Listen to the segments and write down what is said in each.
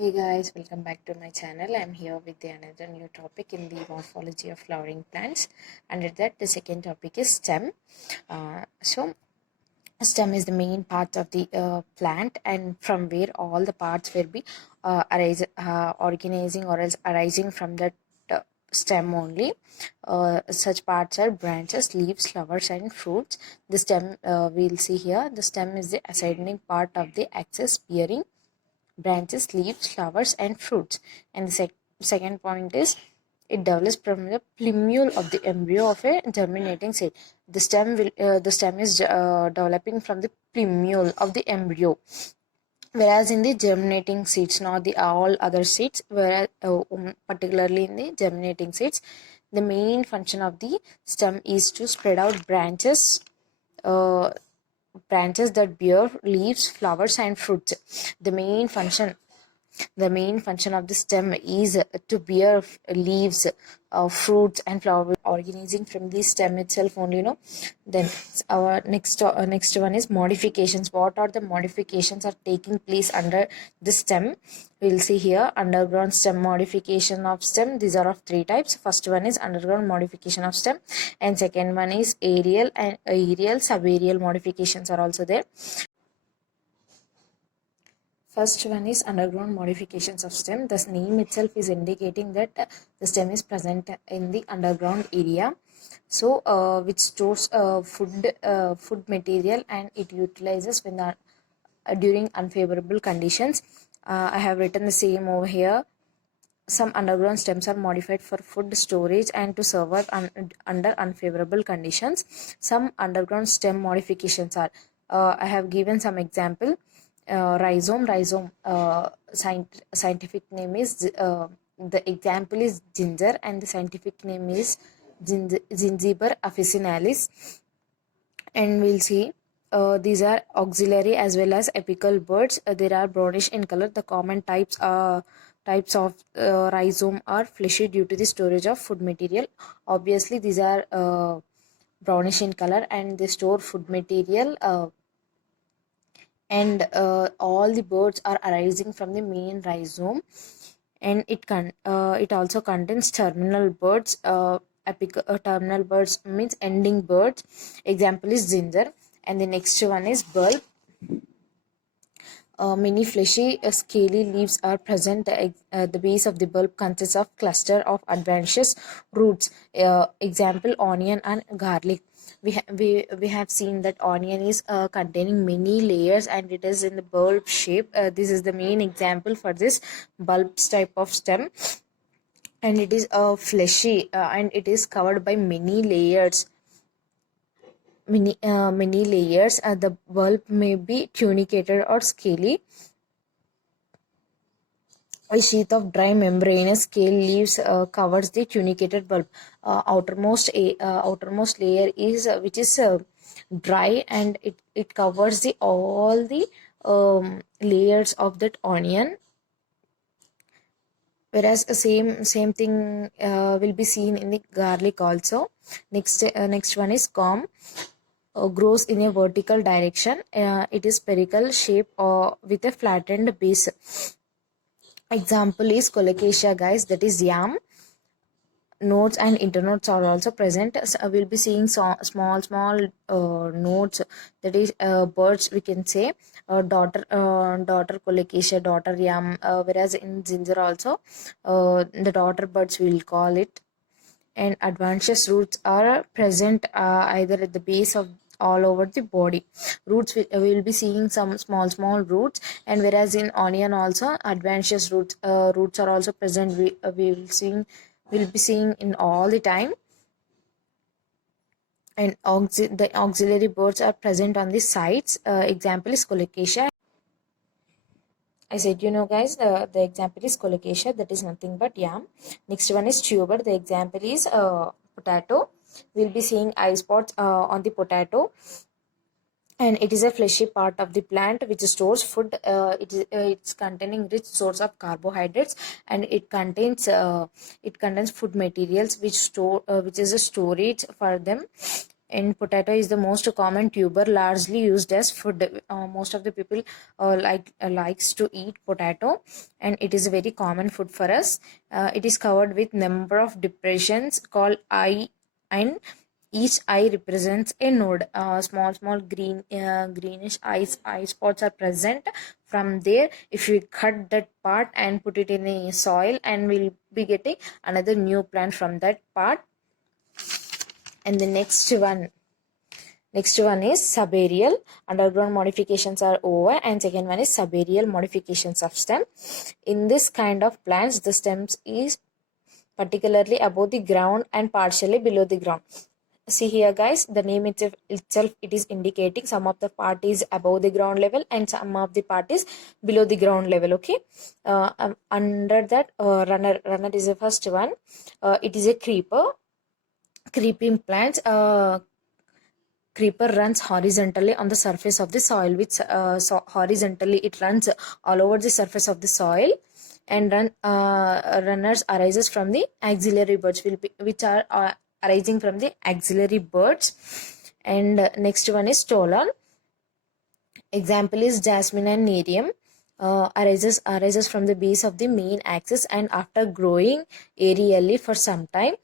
Hey guys, welcome back to my channel. I'm here with another new topic in the morphology of flowering plants. Under that, the second topic is stem. So stem is the main part of the plant, and from where all the parts will be organizing or else arising from that uh, stem only. Such parts are branches, leaves, flowers, and fruits. The stem, we'll see here, the stem is the ascending part of the axis bearing branches, leaves, flowers, and fruits. And the second point is it develops from the plumule of the embryo of a germinating seed. The stem is developing from the plumule of the embryo, whereas in the germinating seeds, not the all other seeds, whereas particularly in the germinating seeds, the main function of the stem is to spread out uh, branches that bear leaves, flowers, and fruits. The main function of the stem is to bear leaves, fruits, and flowers organizing from the stem itself only. Then our next one is modifications. What are the modifications are taking place under the stem? We'll see here underground stem modification of stem. These are of three types. First one is underground modification of stem, and second one is aerial and subaerial modifications are also there. First one is underground modifications of stem. The name itself is indicating that the stem is present in the underground area, so which stores food material, and it utilizes when during unfavorable conditions. I have written the same over here. Some underground stems are modified for food storage and to survive under unfavorable conditions. Some underground stem modifications are, I have given some example. Rhizome, scientific name is, the example is ginger, and the scientific name is Gingiber officinalis. And we'll see these are auxiliary as well as apical birds. There are brownish in color. The common types of rhizome are fleshy due to the storage of food material. Obviously these are brownish in color and they store food material, and all the birds are arising from the main rhizome, and it also contains terminal birds. Terminal birds means ending birds. Example is ginger. And the next one is bulb. Many fleshy, scaly leaves are present. The base of the bulb consists of cluster of adventitious roots. Example, onion and garlic. We have seen that onion is containing many layers, and it is in the bulb shape. This is the main example for this bulb type of stem, and it is fleshy, and it is covered by many layers. Many layers. The bulb may be tunicated or scaly. A sheath of dry membranous scale leaves covers the tunicated bulb. Outermost layer is which is dry, and it covers all the layers of that onion. Whereas the same thing will be seen in the garlic also. Next one is corm. Grows in a vertical direction. It is spherical shape with a flattened base. Example is colocasia, guys, that is yam. Nodes and internodes are also present. So we'll be seeing small nodes, that is birds, we can say daughter colocasia, daughter yam, whereas in ginger also the daughter birds we will call it. And adventitious roots are present either at the base of all over the body. Roots we will be seeing some small roots, and whereas in onion also adventitious roots are also present. We'll be seeing in all the time. And the auxiliary birds are present on the sides. Example is colocasia. I said, guys, the example is colocasia, that is nothing but yam. Next one is tuber. The example is potato. We'll be seeing eye spots on the potato, and it is a fleshy part of the plant which stores food. It's containing rich source of carbohydrates, and it contains food materials which is a storage for them. And potato is the most common tuber, largely used as food. Most of the people likes to eat potato, and it is a very common food for us. It is covered with number of depressions called eye, and each eye represents a node. Small greenish eye spots are present. From there, if we cut that part and put it in a soil, and we'll be getting another new plant from that part. And the next one is subaerial. Underground modifications are over, and second one is subaerial modifications of stem. In this kind of plants, the stems is particularly above the ground and partially below the ground. See here guys, the name itself it is indicating some of the part is above the ground level and some of the part is below the ground level. Okay, under that runner is the first one. It is a creeping plants. Creeper runs horizontally on the surface of the soil, which so horizontally it runs all over the surface of the soil, and runners arises from the axillary buds, which are arising from the axillary buds. And next one is stolon. Example is jasmine and nerium. Arises from the base of the main axis, and after growing aerially for some time,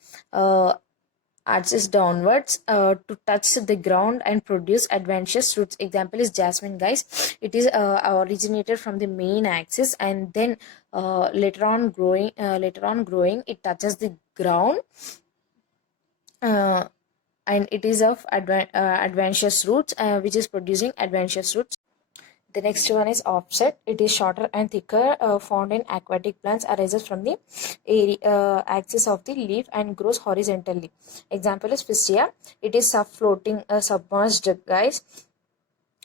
arches downwards to touch the ground and produce adventitious roots. Example is jasmine, guys. It is originated from the main axis, and then later on growing it touches the ground, and it is of adventitious roots, which is producing adventitious roots. The next one is offset. It is shorter and thicker, found in aquatic plants, arises from the axis of the leaf and grows horizontally. Example is pistia. It is floating, submerged, guys.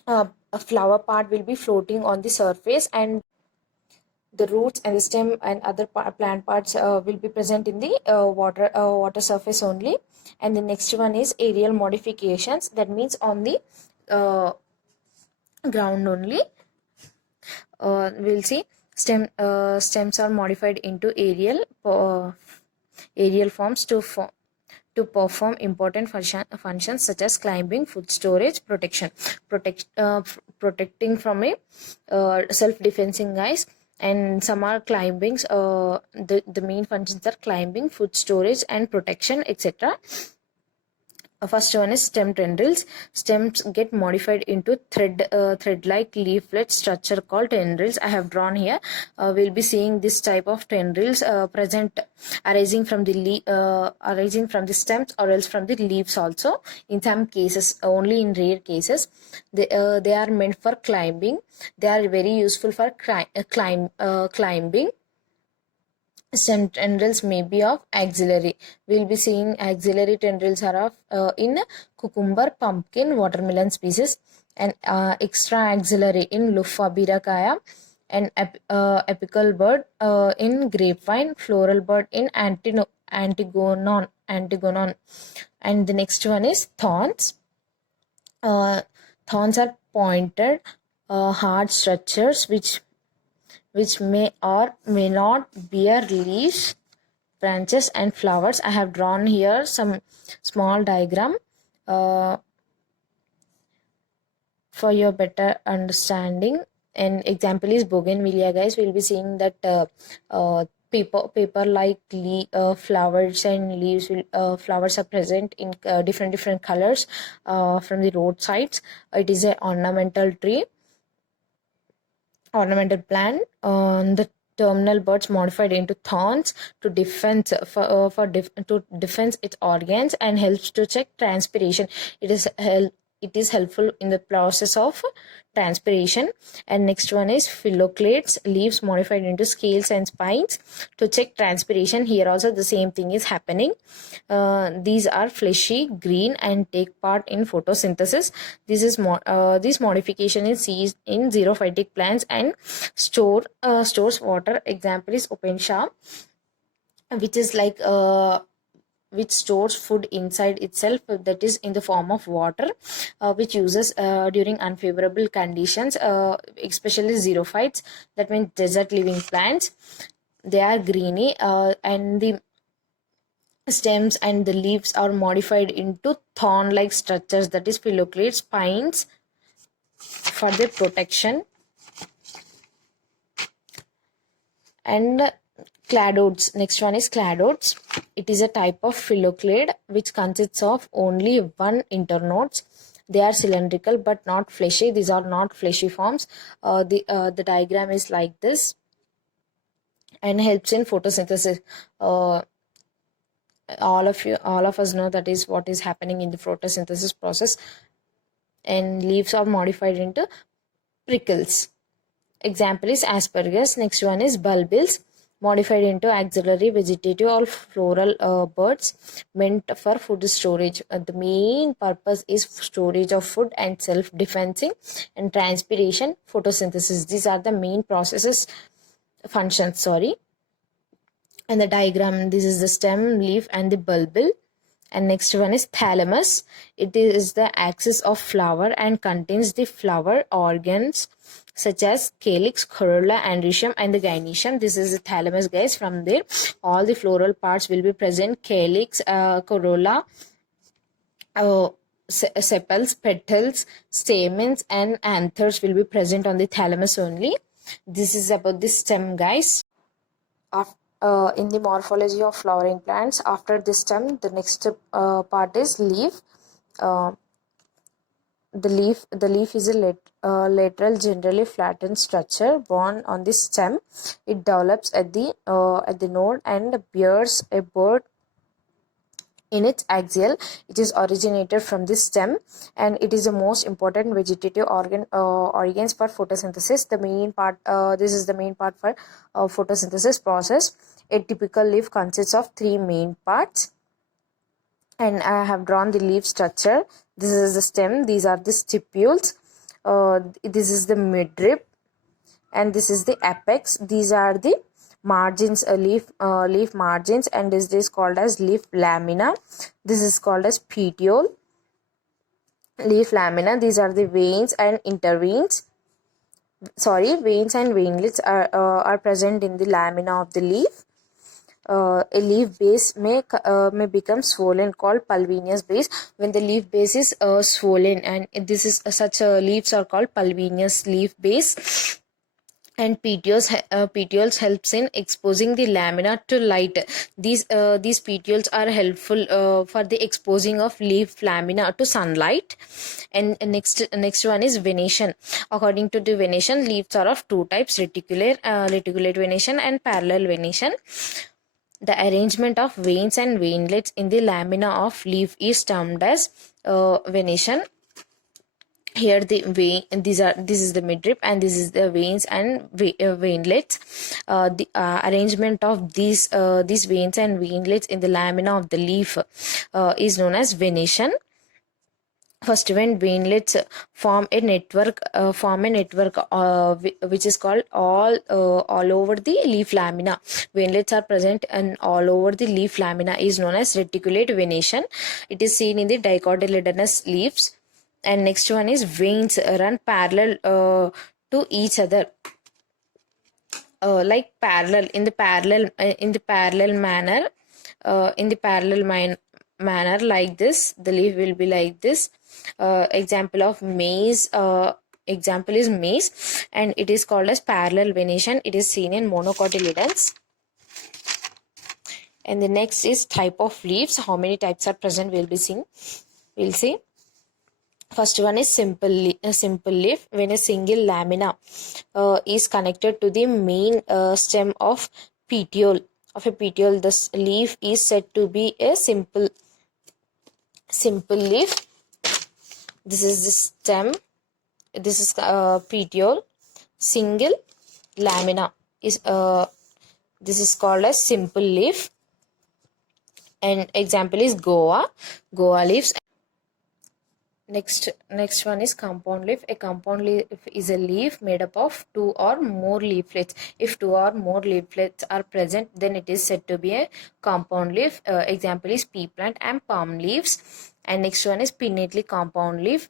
A flower part will be floating on the surface, and the roots and the stem and other plant parts will be present in the water surface only. And the next one is aerial modifications. That means on the ground only. We'll see stems are modified into aerial forms to perform important functions such as climbing, food storage, protecting from a self-defensing, guys. And some are climbings. The main functions are climbing, food storage, and protection, etc. First one is stem tendrils. Stems get modified into thread-like leaflet structure called tendrils. I have drawn here. We'll be seeing this type of tendrils arising from the stems or else from the leaves also. In some cases, only in rare cases, they are meant for climbing. They are very useful for climbing. Stem tendrils may be of axillary. We'll be seeing axillary tendrils are of in cucumber, pumpkin, watermelon species, and extra axillary in Luffa biracaya, and apical bud in grapevine, floral bud in Antigonon. And the next one is thorns. Thorns are pointed, hard structures which may or may not bear leaves, branches, and flowers. I have drawn here some small diagram for your better understanding. An example is bougainvillea, guys. We'll be seeing that paper like flowers and leaves flowers are present in different colors from the roadsides. It is an ornamental plant. The terminal buds modified into thorns to defend its organs and helps to check transpiration. It is helpful in the process of transpiration. And next one is Phylloclades, leaves modified into scales and spines to check transpiration. Here also the same thing is happening. These are fleshy, green, and take part in photosynthesis. This modification is seen in xerophytic plants and stores water. Example is opensia, which is like which stores food inside itself, that is in the form of water, which uses during unfavorable conditions, especially xerophytes, that means desert living plants. They are greeny, and the stems and the leaves are modified into thorn-like structures, that is phylloclades, spines for their protection. And cladodes, next one is cladodes. It is a type of phylloclade which consists of only one internodes. They are cylindrical but not fleshy. These are not fleshy forms. The diagram is like this and helps in photosynthesis. All of us know that is what is happening in the photosynthesis process. And leaves are modified into prickles. Example is asparagus. Next one is bulbils, modified into auxiliary vegetative or floral birds meant for food storage. The main purpose is storage of food and self-defensing and transpiration, photosynthesis. These are the main processes, functions, And the diagram, this is the stem, leaf and the bulbil. And next one is thalamus. It is the axis of flower and contains the flower organs such as calyx, corolla, androecium and the gynoecium. This is the thalamus, guys. From there all the floral parts will be present. Calyx, corolla, sepals, petals, stamens and anthers will be present on the thalamus only. This is about the stem, guys. In the morphology of flowering plants, after the stem, the next part is leaf. The leaf is a lateral, generally flattened structure borne on the stem. It develops at the node and bears a bud in its axial. It is originated from the stem and it is the most important vegetative organs for photosynthesis. The main part, this is the main part for photosynthesis process. A typical leaf consists of three main parts, and I have drawn the leaf structure. This is the stem, these are the stipules, this is the midrib, and this is the apex. These are the margins, leaf margins, and this is called as leaf lamina. This is called as petiole. Leaf lamina, these are the veins and intervenes. Veins and veinlets are present in the lamina of the leaf. A leaf base may become swollen, called pulvinous base, when the leaf base is swollen, and this is such leaves are called pulvinous leaf base. And petioles helps in exposing the lamina to light. These petioles are helpful for the exposing of leaf lamina to sunlight. And next one is venation. According to the venation, leaves are of two types: reticulate venation and parallel venation. The arrangement of veins and veinlets in the lamina of leaf is termed as venation. Here the vein, this is the midrib and this is the veins and veinlets. The arrangement of these veins and veinlets in the lamina of the leaf is known as venation. First, when veinlets form a network which is called all over the leaf lamina. Veinlets are present and all over the leaf lamina is known as reticulate venation. It is seen in the dicotyledonous leaves. And next one is veins run parallel to each other, like parallel in the parallel manner like this. The leaf will be like this. Example of maize. Example is maize, and it is called as parallel venation. It is seen in monocotyledons. And the next is type of leaves. How many types are present? We'll see. First one is simple leaf. When a single lamina is connected to the main stem of a petiole, this leaf is said to be a simple leaf. This is the stem. This is petiole. Single lamina is this is called as simple leaf. And example is goa leaves. Next one is compound leaf. A compound leaf is a leaf made up of two or more leaflets. If two or more leaflets are present, then it is said to be a compound leaf. Example is pea plant and palm leaves. And next one is pinnately compound leaf.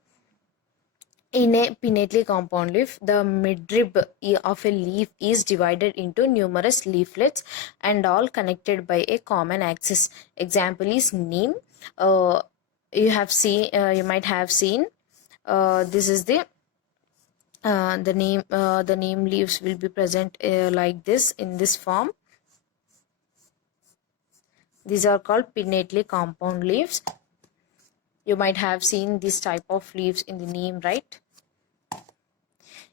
In a pinnately compound leaf, the midrib of a leaf is divided into numerous leaflets and all connected by a common axis. Example is neem. You might have seen. This is the neem leaves will be present like this in this form. These are called pinnately compound leaves. You might have seen this type of leaves in the neem, right?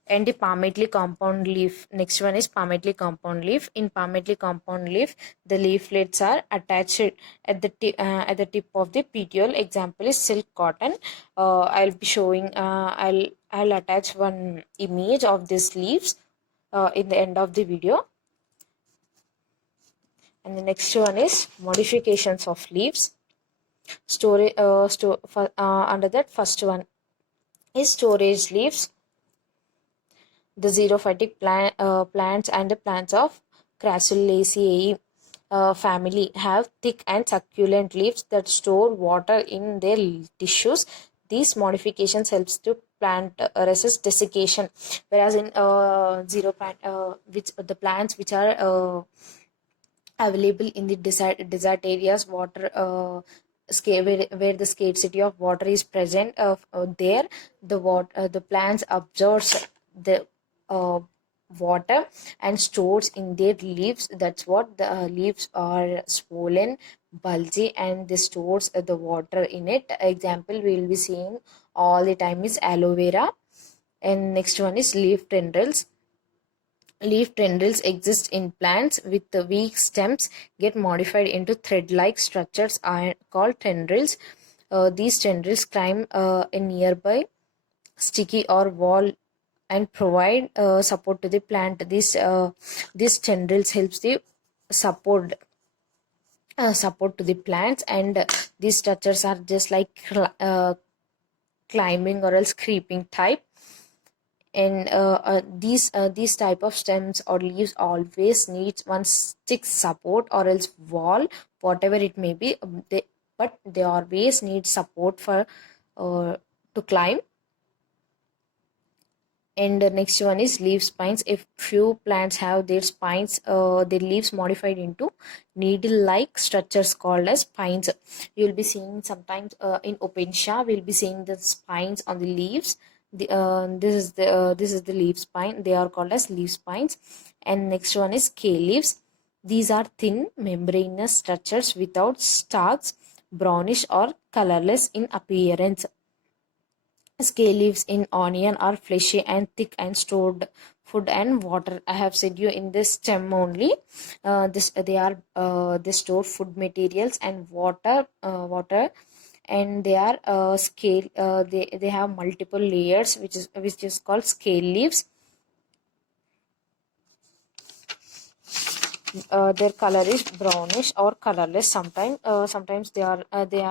And the palmately compound leaf. Next one is palmately compound leaf. In palmately compound leaf, the leaflets are attached at the tip of the petiole. Example is silk cotton. I'll be showing. I'll attach one image of these leaves in the end of the video. And the next one is modifications of leaves. Under that, first one is storage leaves. The xerophytic plants and the plants of Crassulaceae family have thick and succulent leaves that store water in their tissues. These modifications helps to plant resist desiccation, whereas in which the plants which are available in the desert areas, water where the scarcity of water is present, there the plants absorbs the water and stores in their leaves. That's what the leaves are swollen, bulgy, and they stores the water in it. Example we will be seeing all the time is aloe vera. And next one is leaf tendrils. Leaf tendrils exist in plants with the weak stems, get modified into thread-like structures are called tendrils. These tendrils climb a nearby sticky or wall and provide support to the plant. These tendrils helps the support support to the plants, and these structures are just like climbing or else creeping type. And these type of stems or leaves always needs one stick support or else wall, whatever it may be. But they always need support for to climb. And the next one is leaf spines. If few plants have their spines, their leaves modified into needle-like structures called as spines. You'll be seeing sometimes in opensia, we'll be seeing the spines on the leaves. This is the leaf spine. They are called as leaf spines. And next one is scale leaves. These are thin membranous structures without stalks, brownish or colorless in appearance. Scale leaves in onion are fleshy and thick and stored food and water. I have said you in this stem only. They store food materials and water, and they are scale. They have multiple layers, which is called scale leaves. Their color is brownish or colorless. Sometimes they are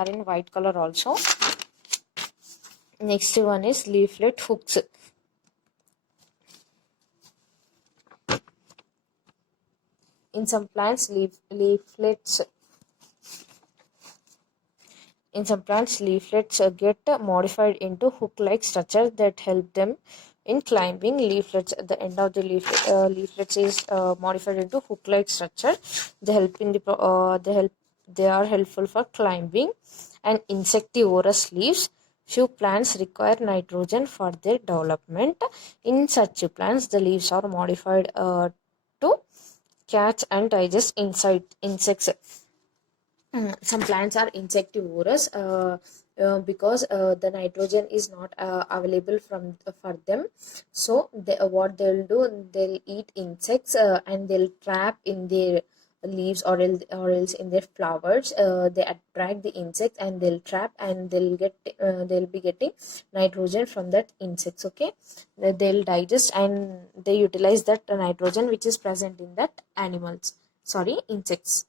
in white color also. Next one is leaflet hooks. In some plants, leaflets get modified into hook-like structures that help them in climbing. Leaflets at the end of the leaflets is modified into hook-like structure. They are helpful for climbing. And insectivorous leaves. Few plants require nitrogen for their development. In such plants, the leaves are modified to catch and digest insects. Some plants are insectivorous because the nitrogen is not available for them. So what they'll do, they'll eat insects and they'll trap in their leaves or else in their flowers. They attract the insects and they'll trap, and they'll be getting nitrogen from that insects. Okay, they'll digest and they utilize that nitrogen which is present in that insects.